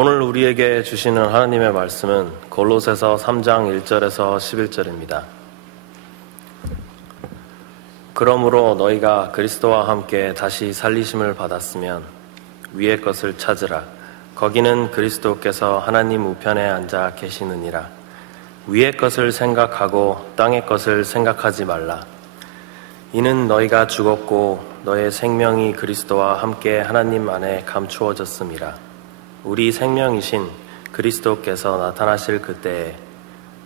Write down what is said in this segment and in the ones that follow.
오늘 우리에게 주시는 하나님의 말씀은 골로새서 3장 1절에서 11절입니다. 그러므로 너희가 그리스도와 함께 다시 살리심을 받았으면 위의 것을 찾으라. 거기는 그리스도께서 하나님 우편에 앉아 계시느니라. 위의 것을 생각하고 땅의 것을 생각하지 말라. 이는 너희가 죽었고 너의 생명이 그리스도와 함께 하나님 안에 감추어졌음이라. 우리 생명이신 그리스도께서 나타나실 그때에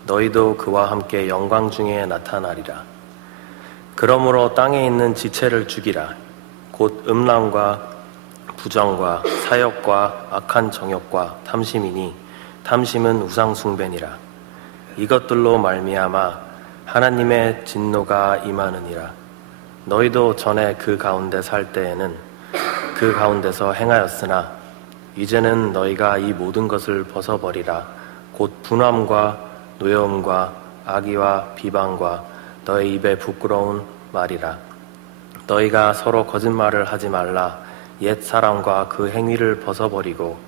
너희도 그와 함께 영광 중에 나타나리라. 그러므로 땅에 있는 지체를 죽이라. 곧 음란과 부정과 사욕과 악한 정욕과 탐심이니 탐심은 우상 숭배니라. 이것들로 말미암아 하나님의 진노가 임하느니라. 너희도 전에 그 가운데 살 때에는 그 가운데서 행하였으나 이제는 너희가 이 모든 것을 벗어버리라. 곧 분함과 노여움과 악의와 비방과 너희 입에 부끄러운 말이라. 너희가 서로 거짓말을 하지 말라. 옛 사람과 그 행위를 벗어버리고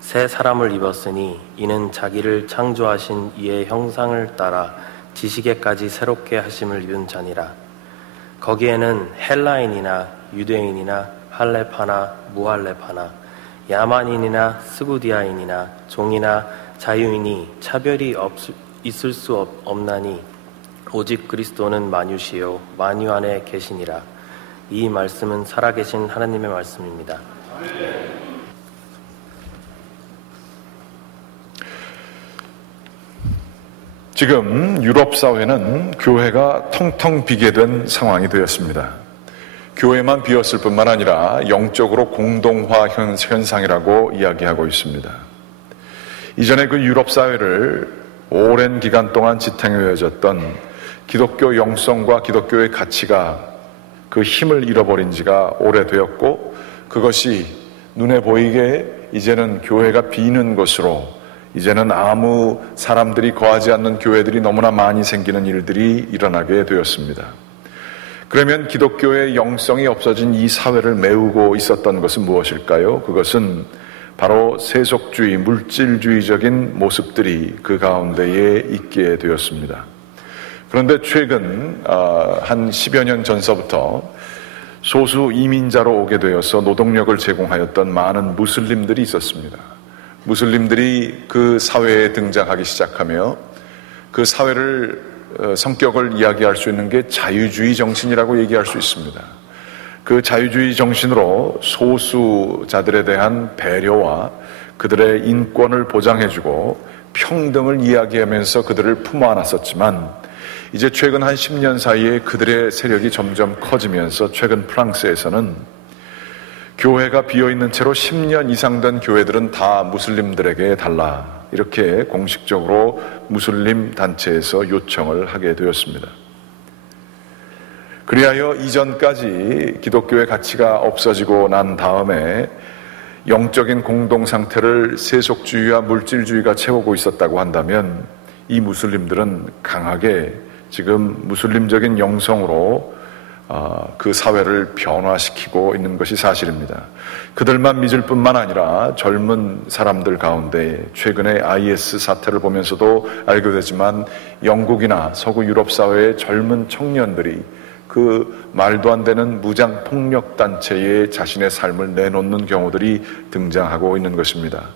새 사람을 입었으니 이는 자기를 창조하신 이의 형상을 따라 지식에까지 새롭게 하심을 입은 자니라. 거기에는 헬라인이나 유대인이나 할레파나 무할레파나 야만인이나 스구디아인이나 종이나 자유인이 차별이 있을 수 없나니 오직 그리스도는 만유시요 만유 안에 계시니라. 이 말씀은 살아계신 하나님의 말씀입니다. 지금 유럽 사회는 교회가 텅텅 비게 된 상황이 되었습니다. 교회만 비었을 뿐만 아니라 영적으로 공동화 현상이라고 이야기하고 있습니다. 이전에 그 유럽 사회를 오랜 기간 동안 지탱해왔던 기독교 영성과 기독교의 가치가 그 힘을 잃어버린 지가 오래되었고, 그것이 눈에 보이게 이제는 교회가 비는 것으로, 이제는 아무 사람들이 거하지 않는 교회들이 너무나 많이 생기는 일들이 일어나게 되었습니다. 그러면 기독교의 영성이 없어진 이 사회를 메우고 있었던 것은 무엇일까요? 그것은 바로 세속주의, 물질주의적인 모습들이 그 가운데에 있게 되었습니다. 그런데 최근 한 10여 년 전서부터 소수 이민자로 오게 되어서 노동력을 제공하였던 많은 무슬림들이 있었습니다. 무슬림들이 그 사회에 등장하기 시작하며 그 사회를 성격을 이야기할 수 있는 게 자유주의 정신이라고 얘기할 수 있습니다. 그 자유주의 정신으로 소수자들에 대한 배려와 그들의 인권을 보장해주고 평등을 이야기하면서 그들을 품어 안았었지만, 이제 최근 한 10년 사이에 그들의 세력이 점점 커지면서 최근 프랑스에서는 교회가 비어있는 채로 10년 이상 된 교회들은 다 무슬림들에게 달라, 이렇게 공식적으로 무슬림 단체에서 요청을 하게 되었습니다. 그리하여 이전까지 기독교의 가치가 없어지고 난 다음에 영적인 공동 상태를 세속주의와 물질주의가 채우고 있었다고 한다면, 이 무슬림들은 강하게 지금 무슬림적인 영성으로 그 사회를 변화시키고 있는 것이 사실입니다. 그들만 믿을 뿐만 아니라 젊은 사람들 가운데 최근에 IS 사태를 보면서도 알게 되지만, 영국이나 서구 유럽 사회의 젊은 청년들이 그 말도 안 되는 무장 폭력 단체에 자신의 삶을 내놓는 경우들이 등장하고 있는 것입니다.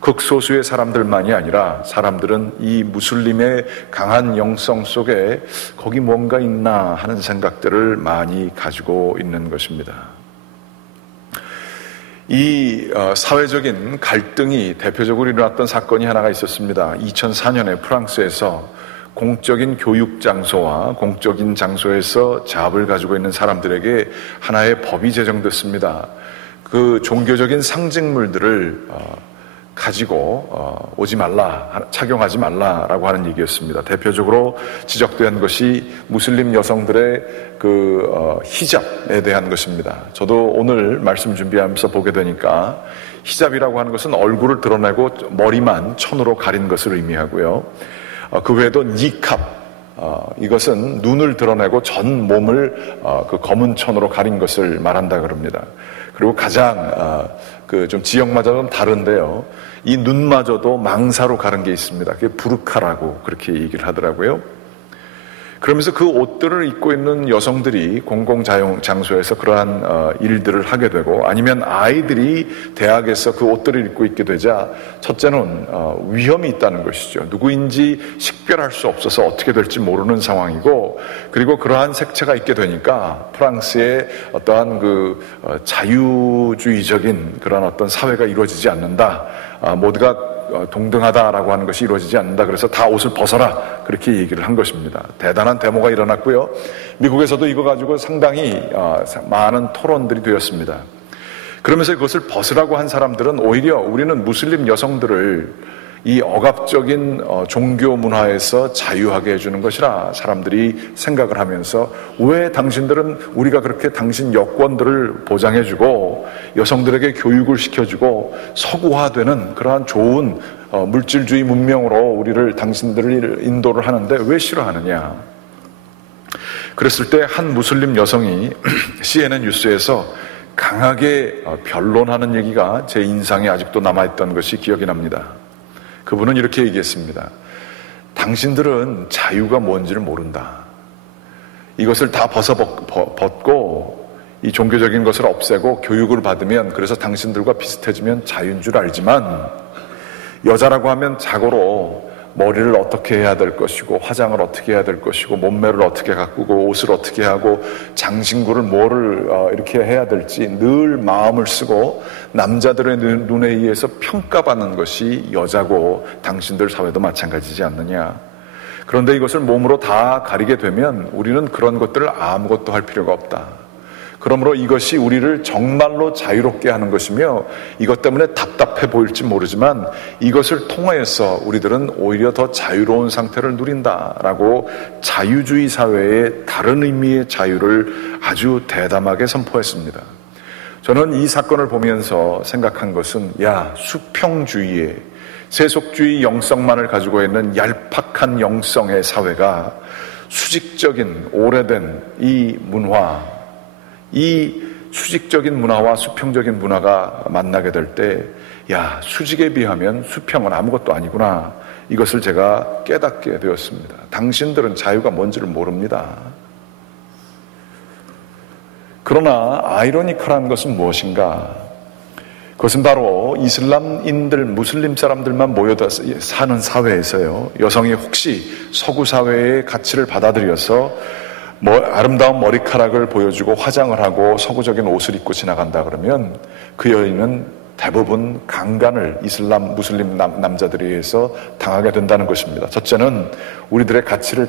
극소수의 사람들만이 아니라 사람들은 이 무슬림의 강한 영성 속에 거기 뭔가 있나 하는 생각들을 많이 가지고 있는 것입니다. 이 사회적인 갈등이 대표적으로 일어났던 사건이 하나가 있었습니다. 2004년에 프랑스에서 공적인 교육 장소와 공적인 장소에서 잡을 가지고 있는 사람들에게 하나의 법이 제정됐습니다. 그 종교적인 상징물들을 가지고 오지 말라, 착용하지 말라라고 하는 얘기였습니다. 대표적으로 지적된 것이 무슬림 여성들의 그 히잡에 대한 것입니다. 저도 오늘 말씀 준비하면서 보게 되니까 히잡이라고 하는 것은 얼굴을 드러내고 머리만 천으로 가린 것을 의미하고요. 그 외에도 니캅, 이것은 눈을 드러내고 전 몸을 그 검은 천으로 가린 것을 말한다 그럽니다. 그리고 가장 그 좀 지역마다 좀 다른데요. 이 눈마저도 망사로 가른 게 있습니다. 그게 부르카라고 그렇게 얘기를 하더라고요. 그러면서 그 옷들을 입고 있는 여성들이 공공장소에서 그러한 일들을 하게 되고, 아니면 아이들이 대학에서 그 옷들을 입고 있게 되자 첫째는 위험이 있다는 것이죠. 누구인지 식별할 수 없어서 어떻게 될지 모르는 상황이고, 그리고 그러한 색채가 있게 되니까 프랑스의 어떠한 그 자유주의적인 그런 어떤 사회가 이루어지지 않는다, 모두가 동등하다라고 하는 것이 이루어지지 않는다. 그래서 다 옷을 벗어라, 그렇게 얘기를 한 것입니다. 대단한 데모가 일어났고요. 미국에서도 이거 가지고 상당히 많은 토론들이 되었습니다. 그러면서 그것을 벗으라고 한 사람들은 오히려 우리는 무슬림 여성들을 이 억압적인 종교 문화에서 자유하게 해주는 것이라 사람들이 생각을 하면서, 왜 당신들은 우리가 그렇게 당신 여권들을 보장해주고 여성들에게 교육을 시켜주고 서구화되는 그러한 좋은 물질주의 문명으로 당신들을 인도를 하는데 왜 싫어하느냐. 그랬을 때 한 무슬림 여성이 CNN 뉴스에서 강하게 변론하는 얘기가 제 인상에 아직도 남아있던 것이 기억이 납니다. 그분은 이렇게 얘기했습니다. 당신들은 자유가 뭔지를 모른다. 이것을 다 벗고 이 종교적인 것을 없애고 교육을 받으면, 그래서 당신들과 비슷해지면 자유인 줄 알지만, 여자라고 하면 자고로 머리를 어떻게 해야 될 것이고, 화장을 어떻게 해야 될 것이고, 몸매를 어떻게 가꾸고, 옷을 어떻게 하고, 장신구를 뭐를 이렇게 해야 될지 늘 마음을 쓰고 남자들의 눈에 의해서 평가받는 것이 여자고, 당신들 사회도 마찬가지지 않느냐. 그런데 이것을 몸으로 다 가리게 되면 우리는 그런 것들을 아무것도 할 필요가 없다. 그러므로 이것이 우리를 정말로 자유롭게 하는 것이며, 이것 때문에 답답해 보일지 모르지만 이것을 통하여서 우리들은 오히려 더 자유로운 상태를 누린다라고 자유주의 사회의 다른 의미의 자유를 아주 대담하게 선포했습니다. 저는 이 사건을 보면서 생각한 것은, 수평주의의 세속주의 영성만을 가지고 있는 얄팍한 영성의 사회가 수직적인 오래된 이 문화, 이 수직적인 문화와 수평적인 문화가 만나게 될 때, 수직에 비하면 수평은 아무것도 아니구나, 이것을 제가 깨닫게 되었습니다. 당신들은 자유가 뭔지를 모릅니다. 그러나 아이러니컬한 것은 무엇인가? 그것은 바로 이슬람인들, 무슬림 사람들만 모여 사는 사회에서요, 여성이 혹시 서구 사회의 가치를 받아들여서 아름다운 머리카락을 보여주고 화장을 하고 서구적인 옷을 입고 지나간다 그러면 그 여인은 대부분 강간을 이슬람 무슬림 남자들에 의해서 당하게 된다는 것입니다. 첫째는 우리들의 가치를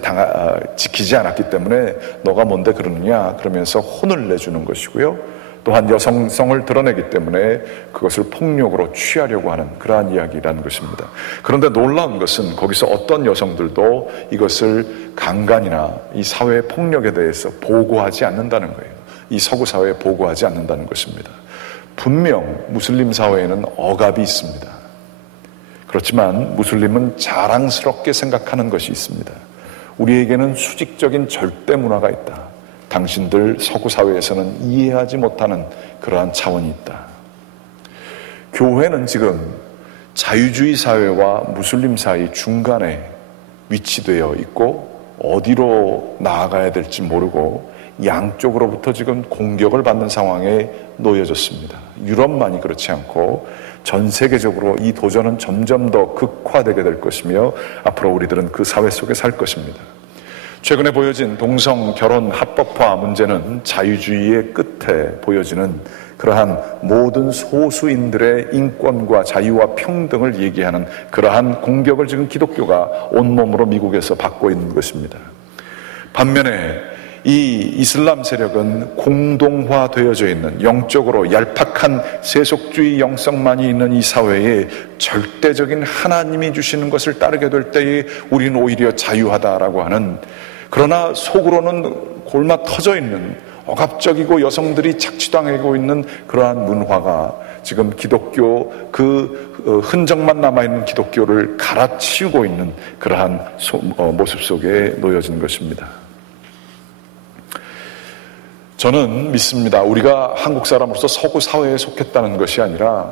지키지 않았기 때문에 너가 뭔데 그러느냐 그러면서 혼을 내주는 것이고요. 또한 여성성을 드러내기 때문에 그것을 폭력으로 취하려고 하는 그러한 이야기라는 것입니다. 그런데 놀라운 것은 거기서 어떤 여성들도 이것을 강간이나 이 사회의 폭력에 대해서 보고하지 않는다는 거예요. 이 서구 사회에 보고하지 않는다는 것입니다. 분명 무슬림 사회에는 억압이 있습니다. 그렇지만 무슬림은 자랑스럽게 생각하는 것이 있습니다. 우리에게는 수직적인 절대 문화가 있다. 당신들 서구 사회에서는 이해하지 못하는 그러한 차원이 있다. 교회는 지금 자유주의 사회와 무슬림 사이 중간에 위치되어 있고 어디로 나아가야 될지 모르고 양쪽으로부터 지금 공격을 받는 상황에 놓여졌습니다. 유럽만이 그렇지 않고 전 세계적으로 이 도전은 점점 더 극화되게 될 것이며 앞으로 우리들은 그 사회 속에 살 것입니다. 최근에 보여진 동성 결혼 합법화 문제는 자유주의의 끝에 보여지는 그러한 모든 소수인들의 인권과 자유와 평등을 얘기하는 그러한 공격을 지금 기독교가 온몸으로 미국에서 받고 있는 것입니다. 반면에 이 이슬람 세력은 공동화되어져 있는 영적으로 얄팍한 세속주의 영성만이 있는 이 사회에 절대적인 하나님이 주시는 것을 따르게 될 때에 우리는 오히려 자유하다라고 하는, 그러나 속으로는 골마 터져 있는 억압적이고 여성들이 착취당하고 있는 그러한 문화가 지금 기독교 그 흔적만 남아있는 기독교를 갈아치우고 있는 그러한 모습 속에 놓여진 것입니다. 저는 믿습니다. 우리가 한국 사람으로서 서구 사회에 속했다는 것이 아니라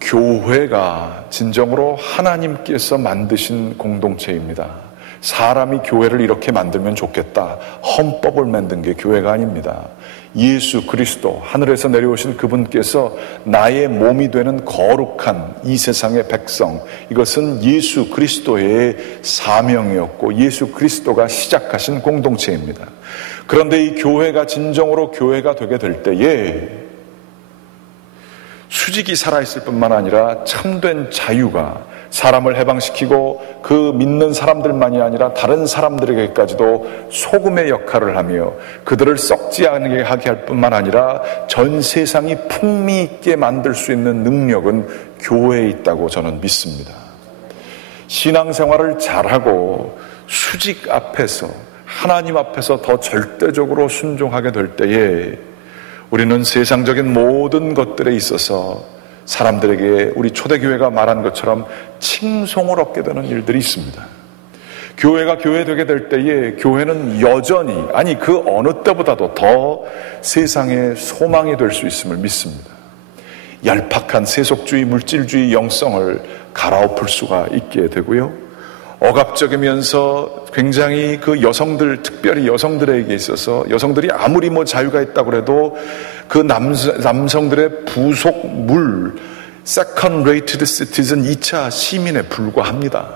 교회가 진정으로 하나님께서 만드신 공동체입니다. 사람이 교회를 이렇게 만들면 좋겠다, 헌법을 만든 게 교회가 아닙니다. 예수 그리스도, 하늘에서 내려오신 그분께서 나의 몸이 되는 거룩한 이 세상의 백성, 이것은 예수 그리스도의 사명이었고 예수 그리스도가 시작하신 공동체입니다. 그런데 이 교회가 진정으로 교회가 되게 될 때에 수직이 살아있을 뿐만 아니라 참된 자유가 사람을 해방시키고 그 믿는 사람들만이 아니라 다른 사람들에게까지도 소금의 역할을 하며 그들을 썩지 않게 하게 할 뿐만 아니라 전 세상이 풍미있게 만들 수 있는 능력은 교회에 있다고 저는 믿습니다. 신앙생활을 잘하고 수직 앞에서, 하나님 앞에서 더 절대적으로 순종하게 될 때에 우리는 세상적인 모든 것들에 있어서 사람들에게 우리 초대교회가 말한 것처럼 칭송을 얻게 되는 일들이 있습니다. 교회가 교회되게 될 때에 교회는 여전히, 아니 그 어느 때보다도 더 세상의 소망이 될 수 있음을 믿습니다. 얄팍한 세속주의, 물질주의 영성을 갈아엎을 수가 있게 되고요, 억압적이면서 굉장히 그 여성들, 특별히 여성들에게 있어서 여성들이 아무리 뭐 자유가 있다고 해도 그 남성들의 부속물, second rated citizen, 2차 시민에 불과합니다.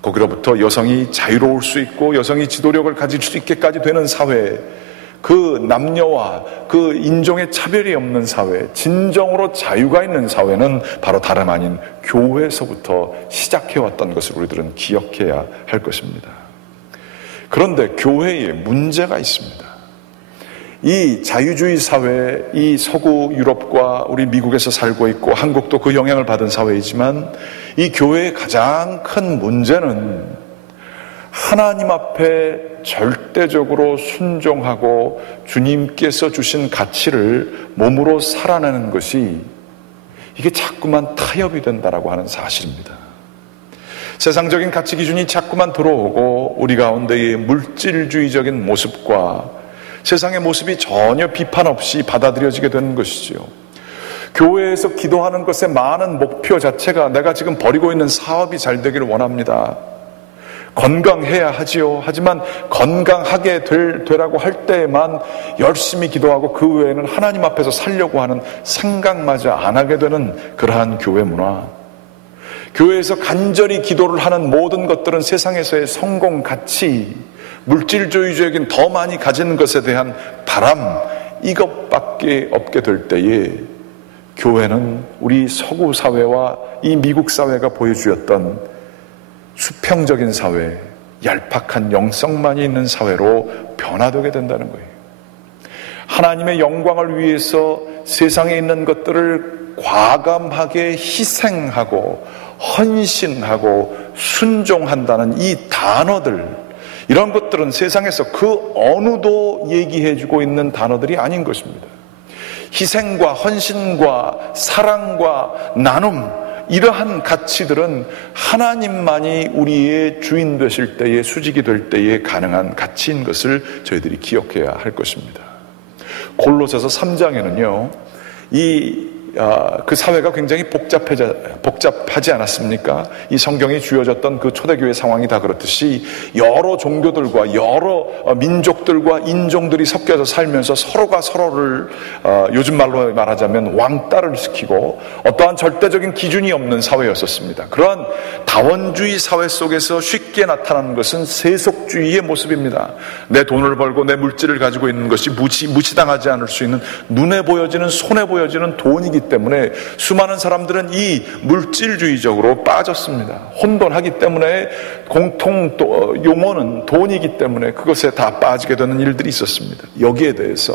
거기로부터 여성이 자유로울 수 있고 여성이 지도력을 가질 수 있게까지 되는 사회, 그 남녀와 그 인종의 차별이 없는 사회, 진정으로 자유가 있는 사회는 바로 다름 아닌 교회에서부터 시작해왔던 것을 우리들은 기억해야 할 것입니다. 그런데 교회에 문제가 있습니다. 이 자유주의 사회, 이 서구 유럽과 우리 미국에서 살고 있고 한국도 그 영향을 받은 사회이지만 이 교회의 가장 큰 문제는 하나님 앞에 절대적으로 순종하고 주님께서 주신 가치를 몸으로 살아내는 것이 이게 자꾸만 타협이 된다라고 하는 사실입니다. 세상적인 가치 기준이 자꾸만 들어오고 우리 가운데의 물질주의적인 모습과 세상의 모습이 전혀 비판 없이 받아들여지게 되는 것이지요. 교회에서 기도하는 것의 많은 목표 자체가 내가 지금 벌이고 있는 사업이 잘 되기를 원합니다. 건강해야 하지요. 하지만 건강하게 되라고 할 때에만 열심히 기도하고 그 외에는 하나님 앞에서 살려고 하는 생각마저 안 하게 되는 그러한 교회 문화. 교회에서 간절히 기도를 하는 모든 것들은 세상에서의 성공 가치, 물질주의적인 더 많이 가진 것에 대한 바람, 이것밖에 없게 될 때에 교회는 우리 서구 사회와 이 미국 사회가 보여주었던 수평적인 사회, 얄팍한 영성만이 있는 사회로 변화되게 된다는 거예요. 하나님의 영광을 위해서 세상에 있는 것들을 과감하게 희생하고 헌신하고 순종한다는 이 단어들, 이런 것들은 세상에서 그 어느도 얘기해주고 있는 단어들이 아닌 것입니다. 희생과 헌신과 사랑과 나눔, 이러한 가치들은 하나님만이 우리의 주인 되실 때에, 수직이 될 때에 가능한 가치인 것을 저희들이 기억해야 할 것입니다. 골로새서 3장에는요 그 사회가 굉장히 복잡하지 않았습니까? 이 성경이 주어졌던 그 초대교회 상황이 다 그렇듯이 여러 종교들과 여러 민족들과 인종들이 섞여서 살면서 서로가 서로를 요즘 말로 말하자면 왕따를 시키고 어떠한 절대적인 기준이 없는 사회였었습니다. 그러한 다원주의 사회 속에서 쉽게 나타나는 것은 세속주의의 모습입니다. 내 돈을 벌고 내 물질을 가지고 있는 것이 무시당하지 않을 수 있는, 눈에 보여지는, 손에 보여지는 돈이기 때문에 수많은 사람들은 이 물질주의적으로 빠졌습니다. 혼돈하기 때문에 공통 용어는 돈이기 때문에 그것에 다 빠지게 되는 일들이 있었습니다. 여기에 대해서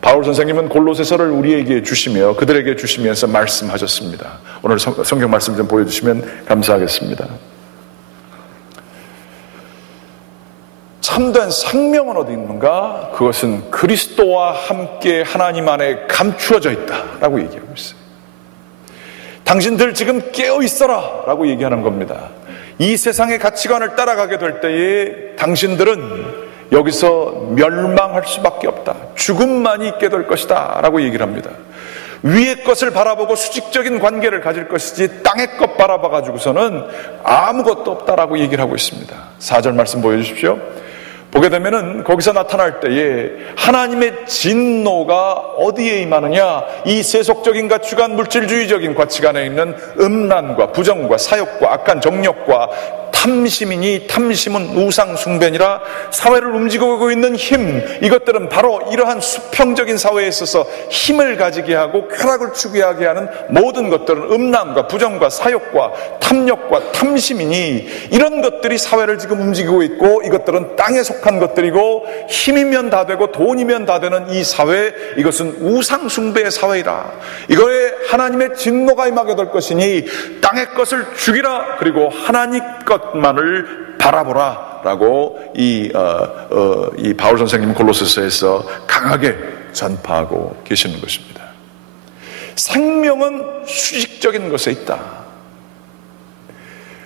바울 선생님은 골로새서를 우리에게 주시며 그들에게 주시면서 말씀하셨습니다. 오늘 성경 말씀 좀 보여주시면 감사하겠습니다. 참된 생명은 어디 있는가? 그것은 그리스도와 함께 하나님 안에 감추어져 있다라고 얘기하고 있어요. 당신들 지금 깨어 있어라 라고 얘기하는 겁니다. 이 세상의 가치관을 따라가게 될 때에 당신들은 여기서 멸망할 수밖에 없다. 죽음만이 있게 될 것이다 라고 얘기를 합니다. 위의 것을 바라보고 수직적인 관계를 가질 것이지 땅의 것 바라봐가지고서는 아무것도 없다라고 얘기를 하고 있습니다. 4절 말씀 보여주십시오. 보게 되면은 거기서 나타날 때에 하나님의 진노가 어디에 임하느냐? 이 세속적인과 주관 물질주의적인 가치관에 있는 음란과 부정과 사욕과 악한 정욕과 탐심이니 탐심은 우상 숭배니라. 사회를 움직이고 있는 힘, 이것들은 바로 이러한 수평적인 사회에 있어서 힘을 가지게 하고 쾌락을 추구하게 하는 모든 것들은 음란과 부정과 사욕과 탐욕과 탐심이니, 이런 것들이 사회를 지금 움직이고 있고 이것들은 땅에 속한 것들이고 힘이면 다 되고 돈이면 다 되는 이 사회, 이것은 우상 숭배의 사회이라. 이거에 하나님의 진노가 임하게 될 것이니 땅의 것을 죽이라, 그리고 하나님 것만을 바라보라 라고 이 바울 선생님은 골로새서에서 강하게 전파하고 계시는 것입니다. 생명은 수직적인 것에 있다.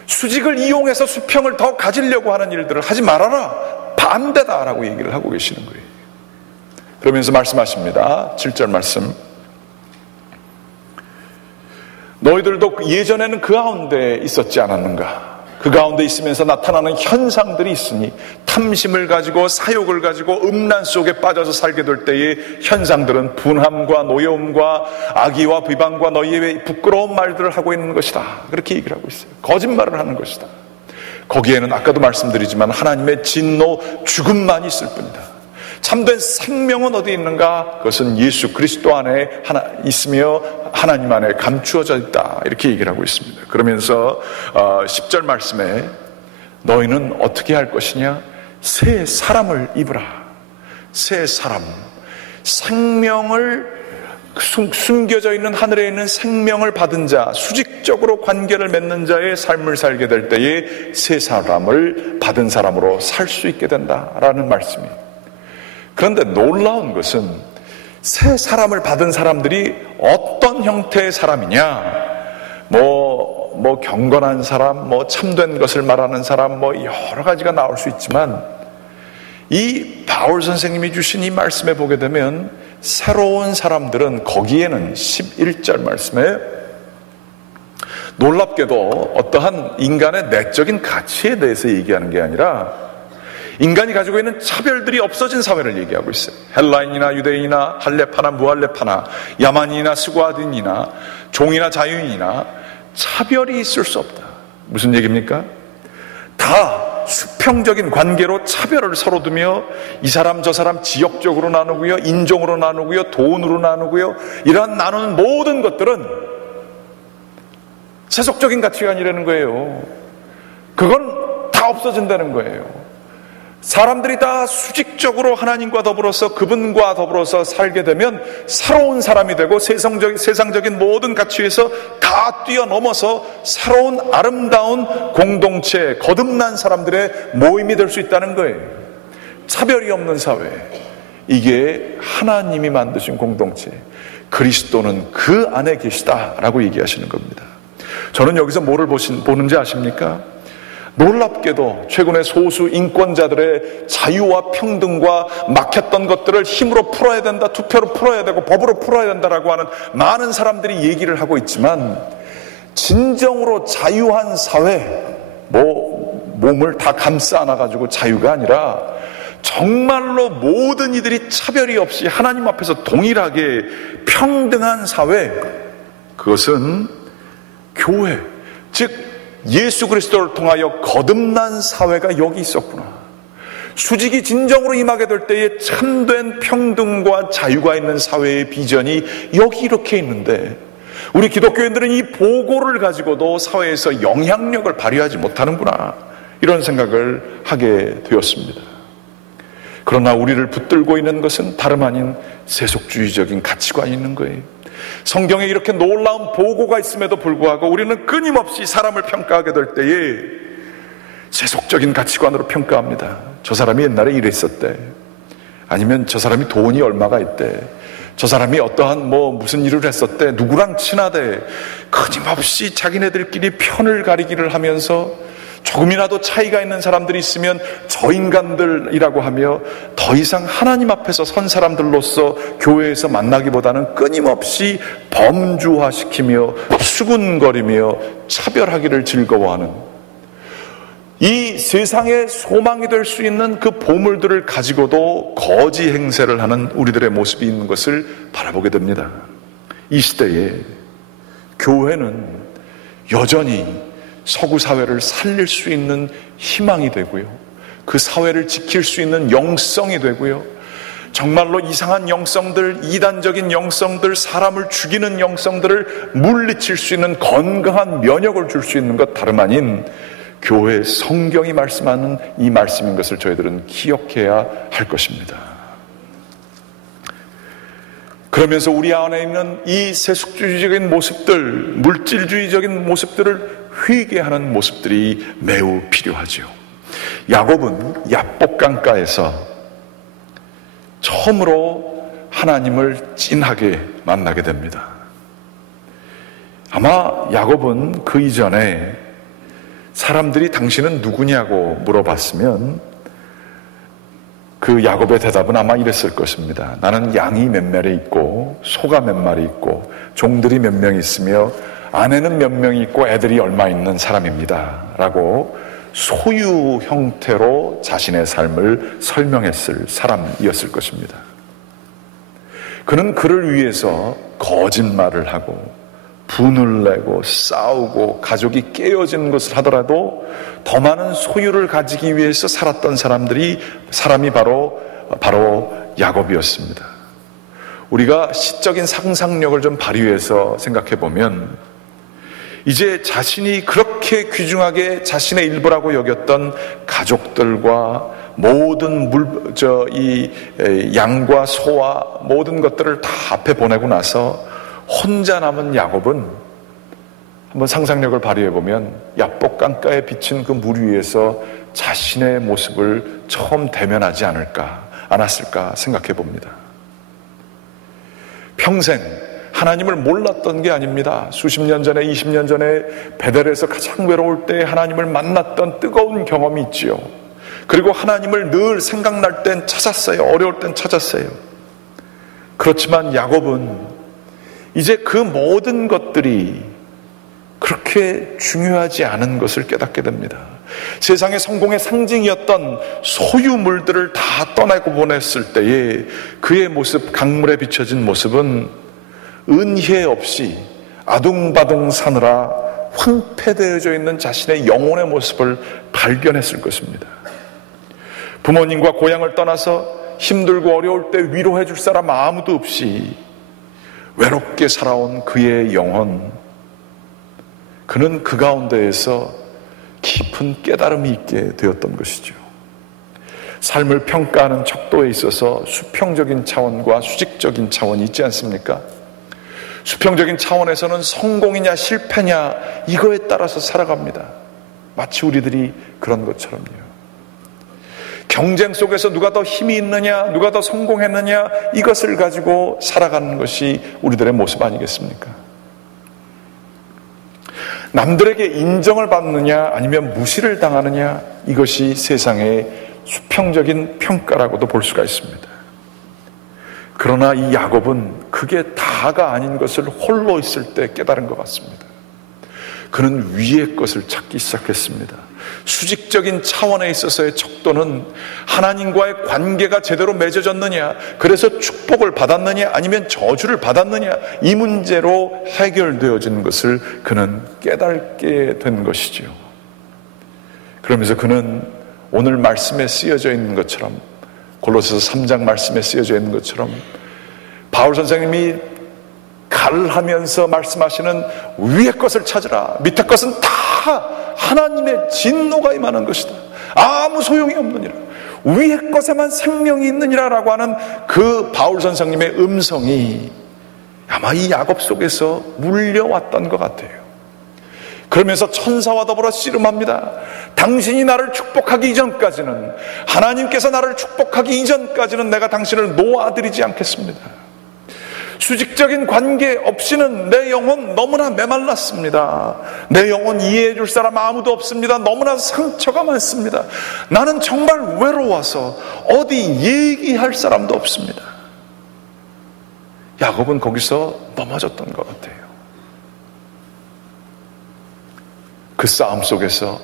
수직을 이용해서 수평을 더 가지려고 하는 일들을 하지 말아라, 반대다라고 얘기를 하고 계시는 거예요. 그러면서 말씀하십니다. 7절 말씀. 너희들도 예전에는 그 가운데 있었지 않았는가? 그 가운데 있으면서 나타나는 현상들이 있으니, 탐심을 가지고 사욕을 가지고 음란 속에 빠져서 살게 될 때의 현상들은 분함과 노여움과 악의와 비방과 너희의 부끄러운 말들을 하고 있는 것이다. 그렇게 얘기를 하고 있어요. 거짓말을 하는 것이다. 거기에는 아까도 말씀드리지만 하나님의 진노, 죽음만 있을 뿐이다. 참된 생명은 어디 있는가? 그것은 예수 그리스도 안에 있으며 하나님 안에 감추어져 있다. 이렇게 얘기를 하고 있습니다. 그러면서 10절 말씀에 너희는 어떻게 할 것이냐? 새 사람을 입으라. 새 사람, 생명을 숨겨져 있는 하늘에 있는 생명을 받은 자, 수직적으로 관계를 맺는 자의 삶을 살게 될 때에 새 사람을 받은 사람으로 살 수 있게 된다라는 말씀이에요. 그런데 놀라운 것은 새 사람을 받은 사람들이 어떤 형태의 사람이냐? 뭐 경건한 사람, 참된 것을 말하는 사람, 여러 가지가 나올 수 있지만, 이 바울 선생님이 주신 이 말씀에 보게 되면 새로운 사람들은 거기에는 11절 말씀에 놀랍게도 어떠한 인간의 내적인 가치에 대해서 얘기하는 게 아니라 인간이 가지고 있는 차별들이 없어진 사회를 얘기하고 있어요. 헬라인이나 유대인이나 할레파나 무할레파나 야만인이나 스과딘이나 종이나 자유인이나 차별이 있을 수 없다. 무슨 얘기입니까? 다 수평적인 관계로 차별을 서로 두며 이 사람 저 사람 지역적으로 나누고요, 인종으로 나누고요, 돈으로 나누고요, 이러한 나누는 모든 것들은 세속적인 가치관이라는 거예요. 그건 다 없어진다는 거예요. 사람들이 다 수직적으로 하나님과 더불어서 그분과 더불어서 살게 되면 새로운 사람이 되고 세상적인 모든 가치에서 다 뛰어넘어서 새로운 아름다운 공동체, 거듭난 사람들의 모임이 될 수 있다는 거예요. 차별이 없는 사회, 이게 하나님이 만드신 공동체, 그리스도는 그 안에 계시다라고 얘기하시는 겁니다. 저는 여기서 뭐를 보는지 아십니까? 놀랍게도 최근에 소수 인권자들의 자유와 평등과 막혔던 것들을 힘으로 풀어야 된다, 투표로 풀어야 되고 법으로 풀어야 된다라고 하는 많은 사람들이 얘기를 하고 있지만, 진정으로 자유한 사회, 몸을 다 감싸 안아가지고 자유가 아니라 정말로 모든 이들이 차별이 없이 하나님 앞에서 동일하게 평등한 사회, 그것은 교회, 즉 예수 그리스도를 통하여 거듭난 사회가 여기 있었구나. 수직이 진정으로 임하게 될 때에 참된 평등과 자유가 있는 사회의 비전이 여기 이렇게 있는데, 우리 기독교인들은 이 보고를 가지고도 사회에서 영향력을 발휘하지 못하는구나, 이런 생각을 하게 되었습니다. 그러나 우리를 붙들고 있는 것은 다름 아닌 세속주의적인 가치관이 있는 거예요. 성경에 이렇게 놀라운 보고가 있음에도 불구하고 우리는 끊임없이 사람을 평가하게 될 때에 세속적인 가치관으로 평가합니다. 저 사람이 옛날에 이랬었대, 아니면 저 사람이 돈이 얼마가 있대, 저 사람이 어떠한 무슨 일을 했었대, 누구랑 친하대, 끊임없이 자기네들끼리 편을 가리기를 하면서 조금이라도 차이가 있는 사람들이 있으면 저 인간들이라고 하며 더 이상 하나님 앞에서 선 사람들로서 교회에서 만나기보다는 끊임없이 범주화시키며 수군거리며 차별하기를 즐거워하는, 이 세상의 소망이 될 수 있는 그 보물들을 가지고도 거지 행세를 하는 우리들의 모습이 있는 것을 바라보게 됩니다. 이 시대에 교회는 여전히 서구 사회를 살릴 수 있는 희망이 되고요, 그 사회를 지킬 수 있는 영성이 되고요, 정말로 이상한 영성들, 이단적인 영성들, 사람을 죽이는 영성들을 물리칠 수 있는 건강한 면역을 줄 수 있는 것 다름 아닌 교회 성경이 말씀하는 이 말씀인 것을 저희들은 기억해야 할 것입니다. 그러면서 우리 안에 있는 이 세속주의적인 모습들, 물질주의적인 모습들을 회개하는 모습들이 매우 필요하죠. 야곱은 야복강가에서 처음으로 하나님을 찐하게 만나게 됩니다. 아마 야곱은 그 이전에 사람들이 당신은 누구냐고 물어봤으면 그 야곱의 대답은 아마 이랬을 것입니다. 나는 양이 몇 마리 있고 소가 몇 마리 있고 종들이 몇 명 있으며 아내는 몇 명이 있고 애들이 얼마 있는 사람입니다 라고 소유 형태로 자신의 삶을 설명했을 사람이었을 것입니다. 그는 그를 위해서 거짓말을 하고 분을 내고 싸우고 가족이 깨어지는 것을 하더라도 더 많은 소유를 가지기 위해서 살았던 사람이 바로 야곱이었습니다. 우리가 시적인 상상력을 좀 발휘해서 생각해 보면, 이제 자신이 그렇게 귀중하게 자신의 일부라고 여겼던 가족들과 모든 양과 소와 모든 것들을 다 앞에 보내고 나서 혼자 남은 야곱은, 한번 상상력을 발휘해 보면 야복강가에 비친 그 물 위에서 자신의 모습을 처음 대면하지 않았을까 생각해 봅니다. 평생 하나님을 몰랐던 게 아닙니다. 수십 년 전에, 20년 전에 베델에서 가장 외로울 때 하나님을 만났던 뜨거운 경험이 있지요. 그리고 하나님을 늘 생각날 땐 찾았어요. 어려울 땐 찾았어요. 그렇지만 야곱은 이제 그 모든 것들이 그렇게 중요하지 않은 것을 깨닫게 됩니다. 세상의 성공의 상징이었던 소유물들을 다 떠나고 보냈을 때에 그의 모습, 강물에 비춰진 모습은 은혜 없이 아둥바둥 사느라 황폐되어져 있는 자신의 영혼의 모습을 발견했을 것입니다. 부모님과 고향을 떠나서 힘들고 어려울 때 위로해 줄 사람 아무도 없이 외롭게 살아온 그의 영혼, 그는 그 가운데에서 깊은 깨달음이 있게 되었던 것이죠. 삶을 평가하는 척도에 있어서 수평적인 차원과 수직적인 차원이 있지 않습니까? 수평적인 차원에서는 성공이냐 실패냐 이거에 따라서 살아갑니다. 마치 우리들이 그런 것처럼요. 경쟁 속에서 누가 더 힘이 있느냐, 누가 더 성공했느냐, 이것을 가지고 살아가는 것이 우리들의 모습 아니겠습니까? 남들에게 인정을 받느냐 아니면 무시를 당하느냐, 이것이 세상의 수평적인 평가라고도 볼 수가 있습니다. 그러나 이 야곱은 그게 다가 아닌 것을 홀로 있을 때 깨달은 것 같습니다. 그는 위의 것을 찾기 시작했습니다. 수직적인 차원에 있어서의 척도는 하나님과의 관계가 제대로 맺어졌느냐, 그래서 축복을 받았느냐 아니면 저주를 받았느냐, 이 문제로 해결되어진 것을 그는 깨닫게 된 것이지요. 그러면서 그는 오늘 말씀에 쓰여져 있는 것처럼, 골로새서 3장 말씀에 쓰여져 있는 것처럼 바울 선생님이 갈하면서 말씀하시는 위의 것을 찾으라, 밑에 것은 다 하나님의 진노가 임하는 것이다, 아무 소용이 없느니라, 위의 것에만 생명이 있느니라 라고 하는 그 바울 선생님의 음성이 아마 이 야곱 속에서 물려왔던 것 같아요. 그러면서 천사와 더불어 씨름합니다. 당신이 나를 축복하기 이전까지는, 하나님께서 나를 축복하기 이전까지는 내가 당신을 놓아드리지 않겠습니다. 수직적인 관계 없이는 내 영혼 너무나 메말랐습니다. 내 영혼 이해해 줄 사람 아무도 없습니다. 너무나 상처가 많습니다. 나는 정말 외로워서 어디 얘기할 사람도 없습니다. 야곱은 거기서 넘어졌던 것 같아요. 그 싸움 속에서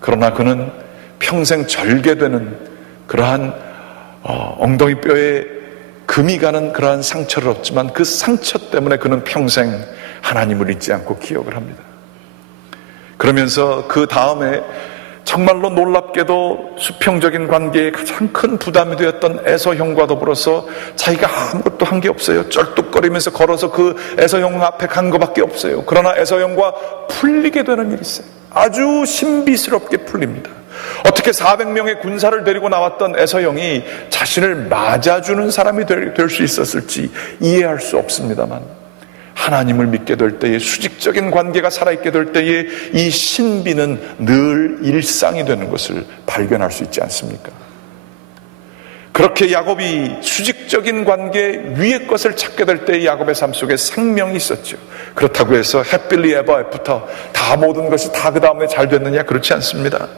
그러나 그는 평생 절개되는 그러한 엉덩이 뼈에 금이 가는 그러한 상처를 얻지만 그 상처 때문에 그는 평생 하나님을 잊지 않고 기억을 합니다. 그러면서 그 다음에 정말로 놀랍게도 수평적인 관계에 가장 큰 부담이 되었던 에서 형과 더불어서 자기가 아무것도 한 게 없어요. 쩔뚝거리면서 걸어서 그 에서 형 앞에 간 것밖에 없어요. 그러나 에서 형과 풀리게 되는 일이 있어요. 아주 신비스럽게 풀립니다. 어떻게 400명의 군사를 데리고 나왔던 에서 형이 자신을 맞아주는 사람이 될 수 있었을지 이해할 수 없습니다만, 하나님을 믿게 될 때에, 수직적인 관계가 살아있게 될 때에 이 신비는 늘 일상이 되는 것을 발견할 수 있지 않습니까? 그렇게 야곱이 수직적인 관계 위의 것을 찾게 될 때 야곱의 삶 속에 생명이 있었죠. 그렇다고 해서 해필리 에버 애프터 다 모든 것이 다 그 다음에 잘 됐느냐? 그렇지 않습니다.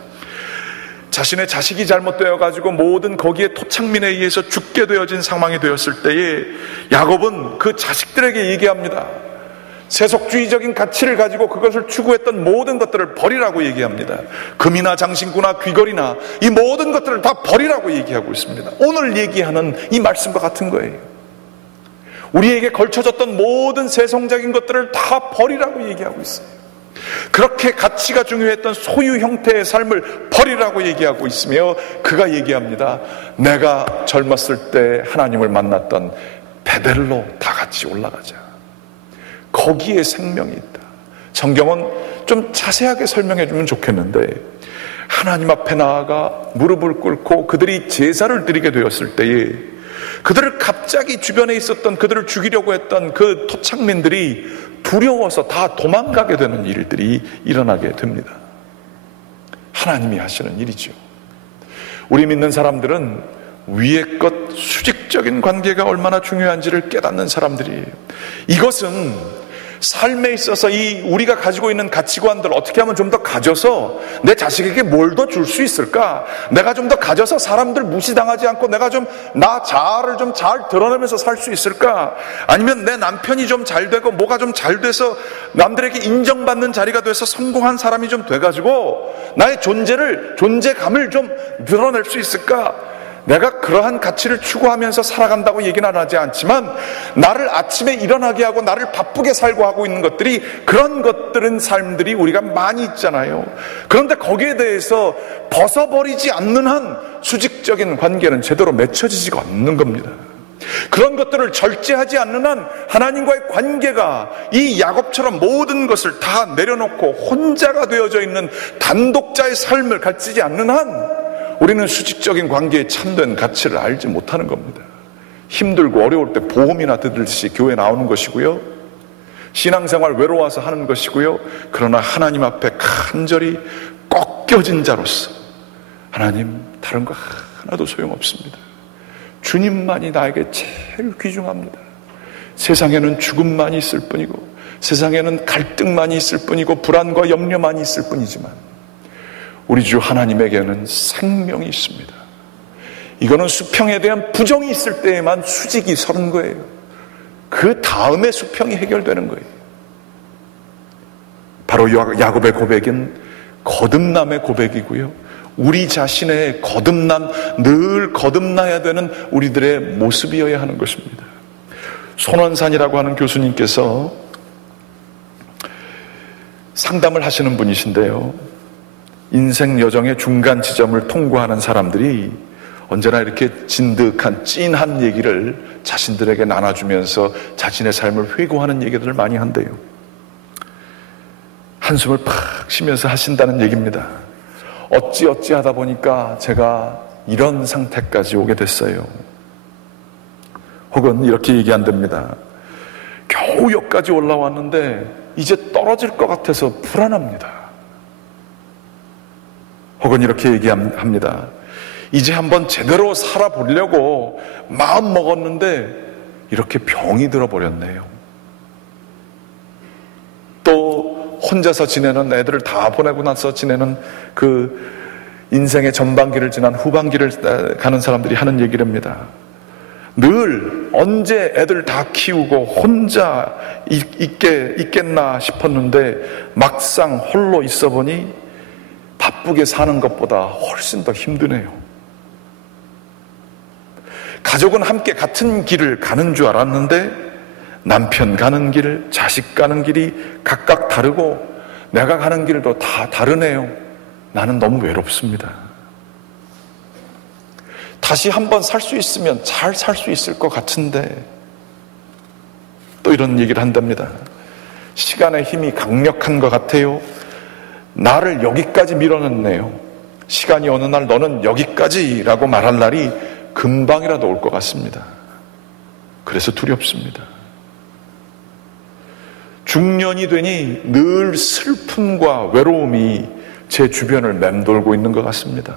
자신의 자식이 잘못되어가지고 모든 거기에 토착민에 의해서 죽게 되어진 상황이 되었을 때에 야곱은 그 자식들에게 얘기합니다. 세속주의적인 가치를 가지고 그것을 추구했던 모든 것들을 버리라고 얘기합니다. 금이나 장신구나 귀걸이나 이 모든 것들을 다 버리라고 얘기하고 있습니다. 오늘 얘기하는 이 말씀과 같은 거예요. 우리에게 걸쳐졌던 모든 세속적인 것들을 다 버리라고 얘기하고 있어요. 그렇게 가치가 중요했던 소유 형태의 삶을 버리라고 얘기하고 있으며 그가 얘기합니다. 내가 젊었을 때 하나님을 만났던 베델로 다 같이 올라가자. 거기에 생명이 있다. 성경은 좀 자세하게 설명해 주면 좋겠는데, 하나님 앞에 나아가 무릎을 꿇고 그들이 제사를 드리게 되었을 때에 그들을 갑자기 주변에 있었던 그들을 죽이려고 했던 그 토착민들이 두려워서 다 도망가게 되는 일들이 일어나게 됩니다. 하나님이 하시는 일이죠. 우리 믿는 사람들은 위의 것, 수직적인 관계가 얼마나 중요한지를 깨닫는 사람들이에요. 이것은 삶에 있어서 이 우리가 가지고 있는 가치관들 어떻게 하면 좀 더 가져서 내 자식에게 뭘 더 줄 수 있을까? 내가 좀 더 가져서 사람들 무시당하지 않고 내가 좀 나 자아를 좀 잘 드러내면서 살 수 있을까? 아니면 내 남편이 좀 잘 되고 뭐가 좀 잘 돼서 남들에게 인정받는 자리가 돼서 성공한 사람이 좀 돼가지고 나의 존재감을 좀 드러낼 수 있을까? 내가 그러한 가치를 추구하면서 살아간다고 얘기는 하지 않지만 나를 아침에 일어나게 하고 나를 바쁘게 살고 하고 있는 것들이, 그런 것들은 삶들이 우리가 많이 있잖아요. 그런데 거기에 대해서 벗어버리지 않는 한 수직적인 관계는 제대로 맺혀지지가 않는 겁니다. 그런 것들을 절제하지 않는 한 하나님과의 관계가 이 야곱처럼 모든 것을 다 내려놓고 혼자가 되어져 있는 단독자의 삶을 가지지 않는 한 우리는 수직적인 관계의 참된 가치를 알지 못하는 겁니다. 힘들고 어려울 때 보험이나 들듯이 교회 나오는 것이고요, 신앙생활 외로워서 하는 것이고요, 그러나 하나님 앞에 간절히 꺾여진 자로서 하나님, 다른 거 하나도 소용없습니다. 주님만이 나에게 제일 귀중합니다. 세상에는 죽음만이 있을 뿐이고 세상에는 갈등만이 있을 뿐이고 불안과 염려만이 있을 뿐이지만 우리 주 하나님에게는 생명이 있습니다. 이거는 수평에 대한 부정이 있을 때에만 수직이 서는 거예요. 그 다음에 수평이 해결되는 거예요. 바로 야곱의 고백은 거듭남의 고백이고요, 우리 자신의 늘 거듭나야 되는 우리들의 모습이어야 하는 것입니다. 손원산이라고 하는 교수님께서 상담을 하시는 분이신데요, 인생 여정의 중간 지점을 통과하는 사람들이 언제나 이렇게 진득한 찐한 얘기를 자신들에게 나눠주면서 자신의 삶을 회고하는 얘기들을 많이 한대요. 한숨을 팍 쉬면서 하신다는 얘기입니다. 어찌 하다 보니까 제가 이런 상태까지 오게 됐어요. 혹은 이렇게 얘기한답니다. 겨우 여기까지 올라왔는데 이제 떨어질 것 같아서 불안합니다. 혹은 이렇게 얘기합니다. 이제 한번 제대로 살아보려고 마음 먹었는데 이렇게 병이 들어버렸네요. 또 혼자서 지내는, 애들을 다 보내고 나서 지내는 그 인생의 전반기를 지난 후반기를 가는 사람들이 하는 얘기랍니다. 늘 언제 애들 다 키우고 혼자 있겠나 싶었는데 막상 홀로 있어 보니 바쁘게 사는 것보다 훨씬 더 힘드네요. 가족은 함께 같은 길을 가는 줄 알았는데 남편 가는 길, 자식 가는 길이 각각 다르고 내가 가는 길도 다 다르네요. 나는 너무 외롭습니다. 다시 한번 살 수 있으면 잘 살 수 있을 것 같은데, 또 이런 얘기를 한답니다. 시간의 힘이 강력한 것 같아요. 나를 여기까지 밀어넣네요. 시간이 어느 날 너는 여기까지라고 말할 날이 금방이라도 올 것 같습니다. 그래서 두렵습니다. 중년이 되니 늘 슬픔과 외로움이 제 주변을 맴돌고 있는 것 같습니다.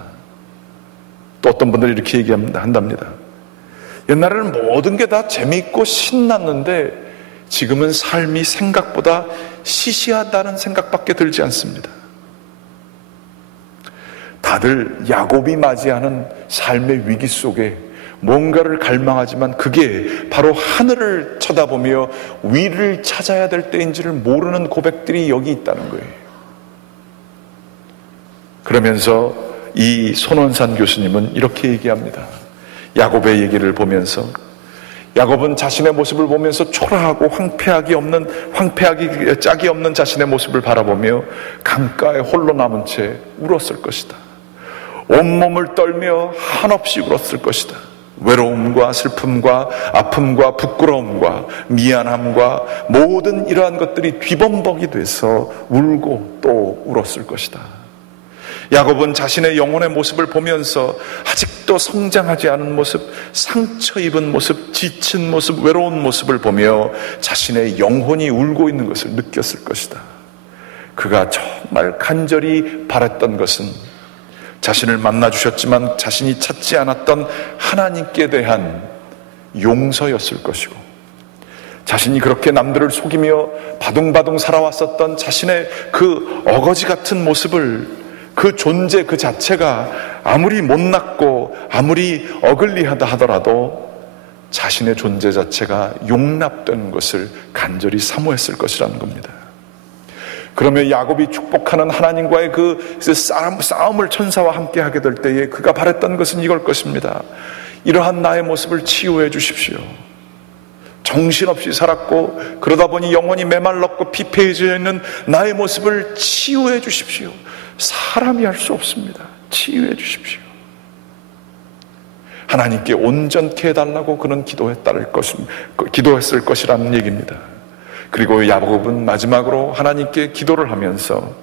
또 어떤 분들이 이렇게 얘기한답니다. 옛날에는 모든 게 다 재미있고 신났는데 지금은 삶이 생각보다 시시하다는 생각밖에 들지 않습니다. 다들 야곱이 맞이하는 삶의 위기 속에 뭔가를 갈망하지만 그게 바로 하늘을 쳐다보며 위를 찾아야 될 때인지를 모르는 고백들이 여기 있다는 거예요. 그러면서 이 손원산 교수님은 이렇게 얘기합니다. 야곱의 얘기를 보면서, 야곱은 자신의 모습을 보면서 초라하고 황폐하기 짝이 없는 자신의 모습을 바라보며 강가에 홀로 남은 채 울었을 것이다. 온몸을 떨며 한없이 울었을 것이다. 외로움과 슬픔과 아픔과 부끄러움과 미안함과 모든 이러한 것들이 뒤범벅이 돼서 울고 또 울었을 것이다. 야곱은 자신의 영혼의 모습을 보면서 아직도 성장하지 않은 모습, 상처 입은 모습, 지친 모습, 외로운 모습을 보며 자신의 영혼이 울고 있는 것을 느꼈을 것이다. 그가 정말 간절히 바랬던 것은 자신을 만나주셨지만 자신이 찾지 않았던 하나님께 대한 용서였을 것이고, 자신이 그렇게 남들을 속이며 바둥바둥 살아왔었던 자신의 그 어거지 같은 모습을, 그 존재 그 자체가 아무리 못났고 아무리 어글리하다 하더라도 자신의 존재 자체가 용납되는 것을 간절히 사모했을 것이라는 겁니다. 그러면 야곱이 축복하는 하나님과의 그 싸움을 천사와 함께 하게 될 때에 그가 바랬던 것은 이걸 것입니다. 이러한 나의 모습을 치유해 주십시오. 정신없이 살았고 그러다 보니 영혼이 메말랐고 피폐해져 있는 나의 모습을 치유해 주십시오. 사람이 할 수 없습니다. 치유해 주십시오. 하나님께 온전케 해달라고 그는 기도했을 것이라는 얘기입니다. 그리고 야곱은 마지막으로 하나님께 기도를 하면서,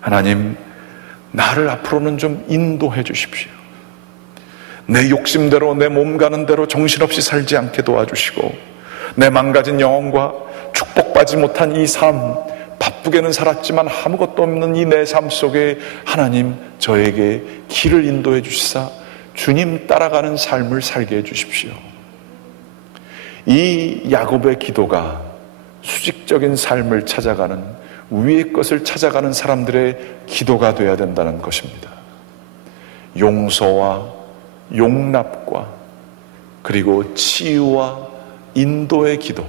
하나님, 나를 앞으로는 좀 인도해 주십시오. 내 욕심대로, 내 몸 가는 대로 정신없이 살지 않게 도와주시고, 내 망가진 영혼과 축복받지 못한 이 삶, 바쁘게는 살았지만 아무것도 없는 이 내 삶 속에 하나님, 저에게 길을 인도해 주시사 주님 따라가는 삶을 살게 해 주십시오. 이 야곱의 기도가 수직적인 삶을 찾아가는, 위의 것을 찾아가는 사람들의 기도가 되어야 된다는 것입니다. 용서와 용납과 그리고 치유와 인도의 기도,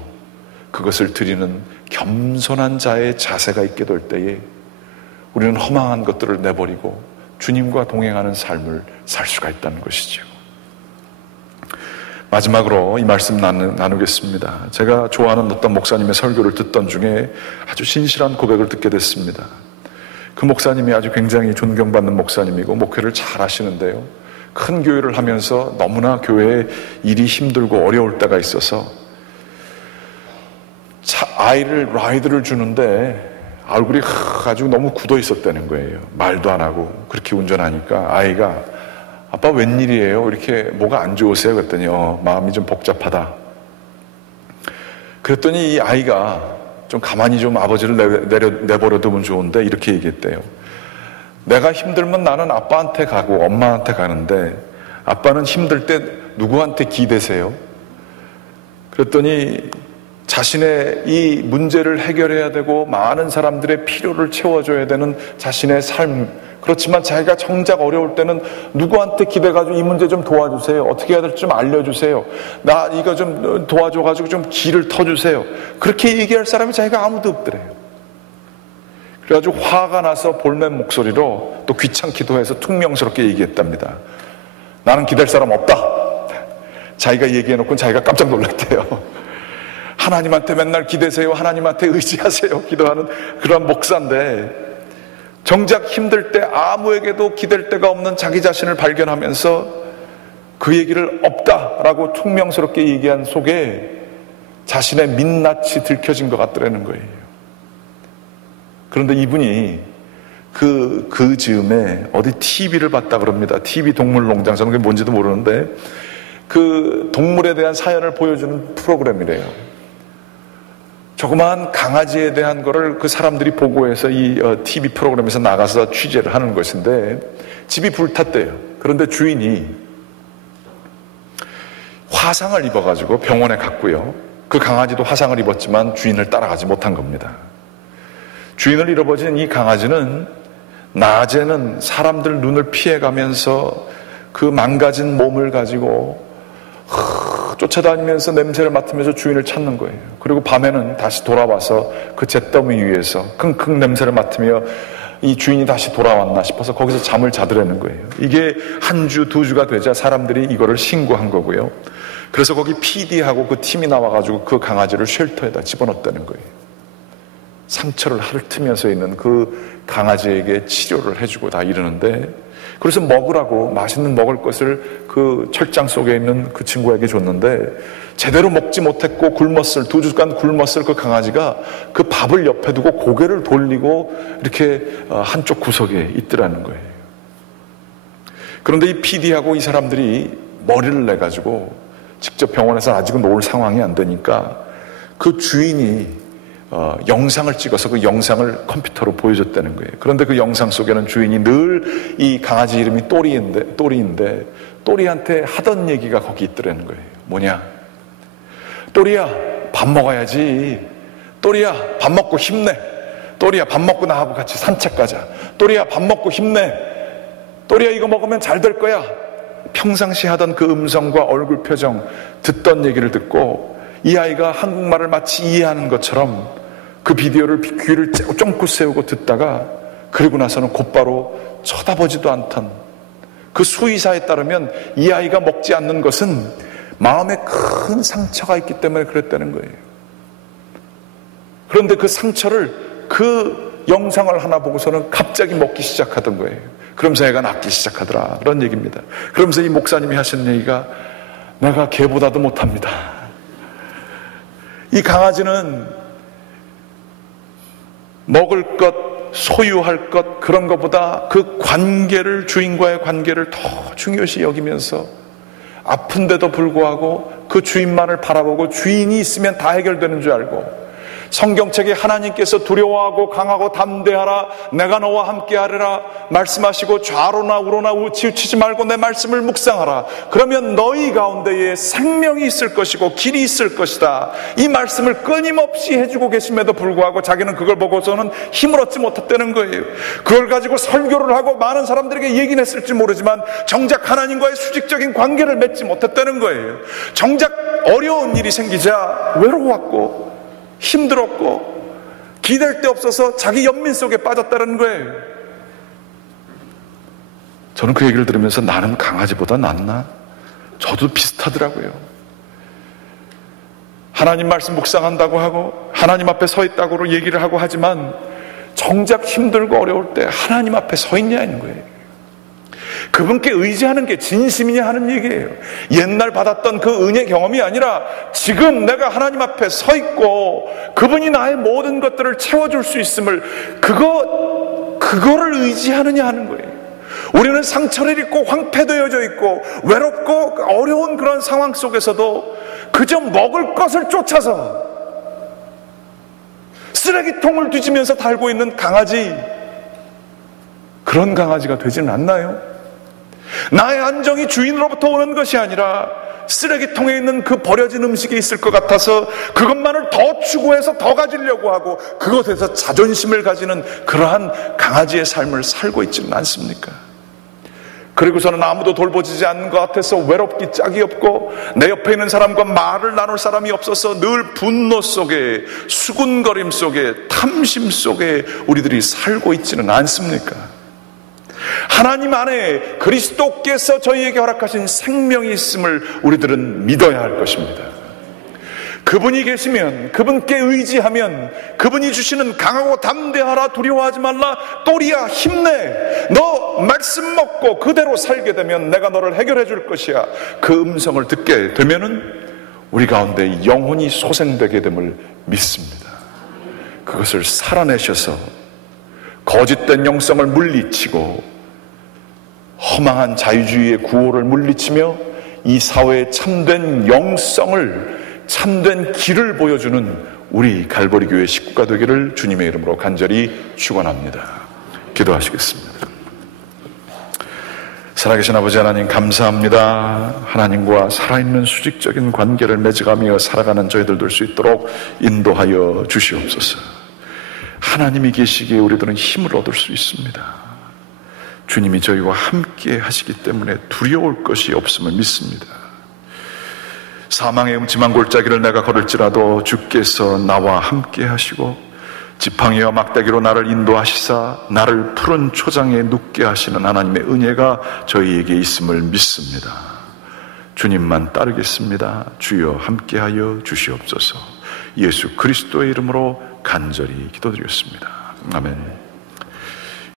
그것을 드리는 겸손한 자의 자세가 있게 될 때에 우리는 허망한 것들을 내버리고 주님과 동행하는 삶을 살 수가 있다는 것이죠. 마지막으로 이 말씀 나누겠습니다. 제가 좋아하는 어떤 목사님의 설교를 듣던 중에 아주 신실한 고백을 듣게 됐습니다. 그 목사님이 아주 굉장히 존경받는 목사님이고 목회를 잘 하시는데요, 큰 교회를 하면서 너무나 교회에 일이 힘들고 어려울 때가 있어서 라이드를 주는데 얼굴이 아주 너무 굳어 있었다는 거예요. 말도 안 하고 그렇게 운전하니까 아이가, 아빠 웬일이에요? 이렇게 뭐가 안 좋으세요? 그랬더니 마음이 좀 복잡하다. 그랬더니 이 아이가 좀 가만히 좀 아버지를 내버려두면 좋은데 이렇게 얘기했대요. 내가 힘들면 나는 아빠한테 가고 엄마한테 가는데 아빠는 힘들 때 누구한테 기대세요? 그랬더니 자신의 이 문제를 해결해야 되고 많은 사람들의 필요를 채워줘야 되는 자신의 삶, 그렇지만 자기가 정작 어려울 때는 누구한테 기대가지고 이 문제 좀 도와주세요, 어떻게 해야 될지 좀 알려주세요, 나 이거 좀 도와줘가지고 좀 길을 터주세요, 그렇게 얘기할 사람이 자기가 아무도 없더래요. 그래가지고 화가 나서 볼멘 목소리로 또 귀찮기도 해서 퉁명스럽게 얘기했답니다. 나는 기댈 사람 없다. 자기가 얘기해놓고 자기가 깜짝 놀랐대요. 하나님한테 맨날 기대세요, 하나님한테 의지하세요 기도하는 그런 목사인데, 정작 힘들 때 아무에게도 기댈 데가 없는 자기 자신을 발견하면서 그 얘기를 없다라고 퉁명스럽게 얘기한 속에 자신의 민낯이 들켜진 것 같더라는 거예요. 그런데 이분이 그 즈음에 어디 TV를 봤다 그럽니다. TV 동물농장, 저는 그게 뭔지도 모르는데 그 동물에 대한 사연을 보여주는 프로그램이래요. 조그마한 강아지에 대한 거를 그 사람들이 보고해서 이 TV 프로그램에서 나가서 취재를 하는 것인데, 집이 불탔대요. 그런데 주인이 화상을 입어가지고 병원에 갔고요. 그 강아지도 화상을 입었지만 주인을 따라가지 못한 겁니다. 주인을 잃어버린 이 강아지는 낮에는 사람들 눈을 피해가면서 그 망가진 몸을 가지고 쫓아다니면서 냄새를 맡으면서 주인을 찾는 거예요. 그리고 밤에는 다시 돌아와서 그 잿더미 위에서 킁킁 냄새를 맡으며 이 주인이 다시 돌아왔나 싶어서 거기서 잠을 자더라는 거예요. 이게 한 주, 두 주가 되자 사람들이 이거를 신고한 거고요. 그래서 거기 PD하고 그 팀이 나와가지고 그 강아지를 쉘터에다 집어넣었다는 거예요. 상처를 핥으면서 있는 그 강아지에게 치료를 해주고 다 이러는데, 그래서 먹으라고 맛있는 먹을 것을 그 철장 속에 있는 그 친구에게 줬는데 제대로 먹지 못했고 굶었을, 2주간 굶었을 그 강아지가 그 밥을 옆에 두고 고개를 돌리고 이렇게 한쪽 구석에 있더라는 거예요. 그런데 이 PD하고 이 사람들이 머리를 내가지고 직접 병원에서 아직은 올 상황이 안 되니까 그 주인이 영상을 찍어서 그 영상을 컴퓨터로 보여줬다는 거예요. 그런데 그 영상 속에는 주인이 늘 이 강아지 이름이 또리인데 또리한테 하던 얘기가 거기 있더라는 거예요. 뭐냐? 또리야, 밥 먹어야지. 또리야, 밥 먹고 힘내. 또리야, 밥 먹고 나하고 같이 산책 가자. 또리야, 밥 먹고 힘내. 또리야, 이거 먹으면 잘 될 거야. 평상시 하던 그 음성과 얼굴 표정, 듣던 얘기를 듣고 이 아이가 한국말을 마치 이해하는 것처럼 그 비디오를 귀를 쫑긋 세우고 듣다가 그리고 나서는 곧바로 쳐다보지도 않던 그 수의사에 따르면 이 아이가 먹지 않는 것은 마음에 큰 상처가 있기 때문에 그랬다는 거예요. 그런데 그 상처를 그 영상을 하나 보고서는 갑자기 먹기 시작하던 거예요. 그러면서 애가 낫기 시작하더라, 그런 얘기입니다. 그러면서 이 목사님이 하신 얘기가 내가 개보다도 못합니다. 이 강아지는 먹을 것, 소유할 것, 그런 것보다 그 관계를, 주인과의 관계를 더 중요시 여기면서 아픈데도 불구하고 그 주인만을 바라보고 주인이 있으면 다 해결되는 줄 알고, 성경책에 하나님께서 두려워하고 강하고 담대하라, 내가 너와 함께하리라 말씀하시고 좌로나 우로나 치우치지 말고 내 말씀을 묵상하라, 그러면 너희 가운데에 생명이 있을 것이고 길이 있을 것이다. 이 말씀을 끊임없이 해주고 계심에도 불구하고 자기는 그걸 보고서는 힘을 얻지 못했다는 거예요. 그걸 가지고 설교를 하고 많은 사람들에게 얘기는 했을지 모르지만 정작 하나님과의 수직적인 관계를 맺지 못했다는 거예요. 정작 어려운 일이 생기자 외로웠고 힘들었고 기댈 데 없어서 자기 연민 속에 빠졌다는 거예요. 저는 그 얘기를 들으면서 나는 강아지보다 낫나? 저도 비슷하더라고요. 하나님 말씀 묵상한다고 하고 하나님 앞에 서 있다고 얘기를 하고 하지만 정작 힘들고 어려울 때 하나님 앞에 서 있냐는 거예요. 그분께 의지하는 게 진심이냐 하는 얘기예요. 옛날 받았던 그 은혜 경험이 아니라 지금 내가 하나님 앞에 서 있고 그분이 나의 모든 것들을 채워줄 수 있음을, 그거를 의지하느냐 하는 거예요. 우리는 상처를 입고 황폐되어져 있고 외롭고 어려운 그런 상황 속에서도 그저 먹을 것을 쫓아서 쓰레기통을 뒤지면서 달고 있는 강아지, 그런 강아지가 되지는 않나요? 나의 안정이 주인으로부터 오는 것이 아니라 쓰레기통에 있는 그 버려진 음식이 있을 것 같아서 그것만을 더 추구해서 더 가지려고 하고 그것에서 자존심을 가지는 그러한 강아지의 삶을 살고 있지는 않습니까? 그리고서는 아무도 돌보지 않는 것 같아서 외롭기 짝이 없고 내 옆에 있는 사람과 말을 나눌 사람이 없어서 늘 분노 속에, 수군거림 속에, 탐심 속에 우리들이 살고 있지는 않습니까? 하나님 안에 그리스도께서 저희에게 허락하신 생명이 있음을 우리들은 믿어야 할 것입니다. 그분이 계시면, 그분께 의지하면, 그분이 주시는 강하고 담대하라, 두려워하지 말라, 또리야 힘내, 너 말씀 먹고 그대로 살게 되면 내가 너를 해결해 줄 것이야, 그 음성을 듣게 되면은 우리 가운데 영혼이 소생되게 됨을 믿습니다. 그것을 살아내셔서 거짓된 영성을 물리치고 허망한 자유주의의 구호를 물리치며 이 사회의 참된 영성을, 참된 길을 보여주는 우리 갈보리 교회 식구가 되기를 주님의 이름으로 간절히 축원합니다. 기도하시겠습니다. 살아계신 아버지 하나님, 감사합니다. 하나님과 살아있는 수직적인 관계를 맺어가며 살아가는 저희들 될 수 있도록 인도하여 주시옵소서. 하나님이 계시기에 우리들은 힘을 얻을 수 있습니다. 주님이 저희와 함께 하시기 때문에 두려울 것이 없음을 믿습니다. 사망의 음침한 골짜기를 내가 걸을지라도 주께서 나와 함께 하시고 지팡이와 막대기로 나를 인도하시사 나를 푸른 초장에 눕게 하시는 하나님의 은혜가 저희에게 있음을 믿습니다. 주님만 따르겠습니다. 주여 함께하여 주시옵소서. 예수 그리스도의 이름으로 간절히 기도드렸습니다. 아멘.